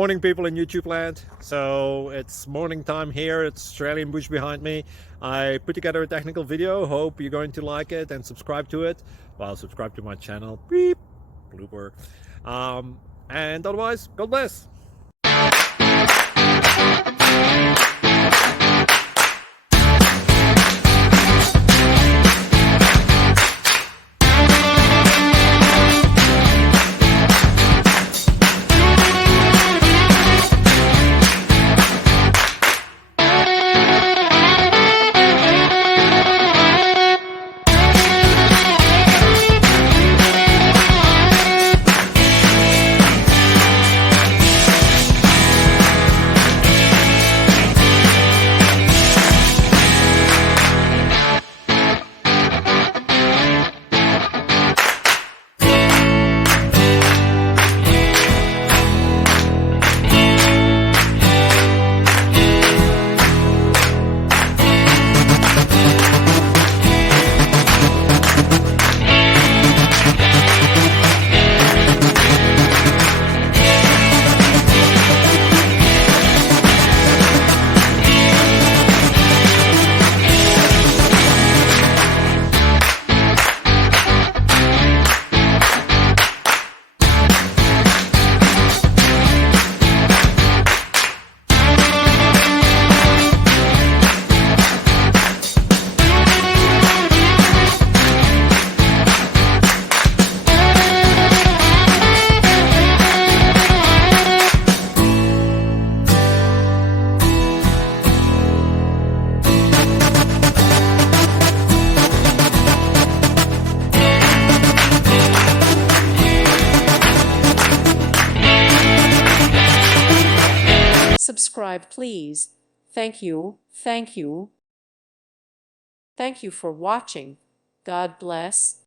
Morning, people in YouTube land. So it's morning time here. It's Australian bush behind me. I put together a technical video. Hope you're going to like it and subscribe to it. Well, subscribe to my channel. Beep, blooper. And otherwise, God bless. Subscribe, please. Thank you. Thank you. Thank you for watching. God bless.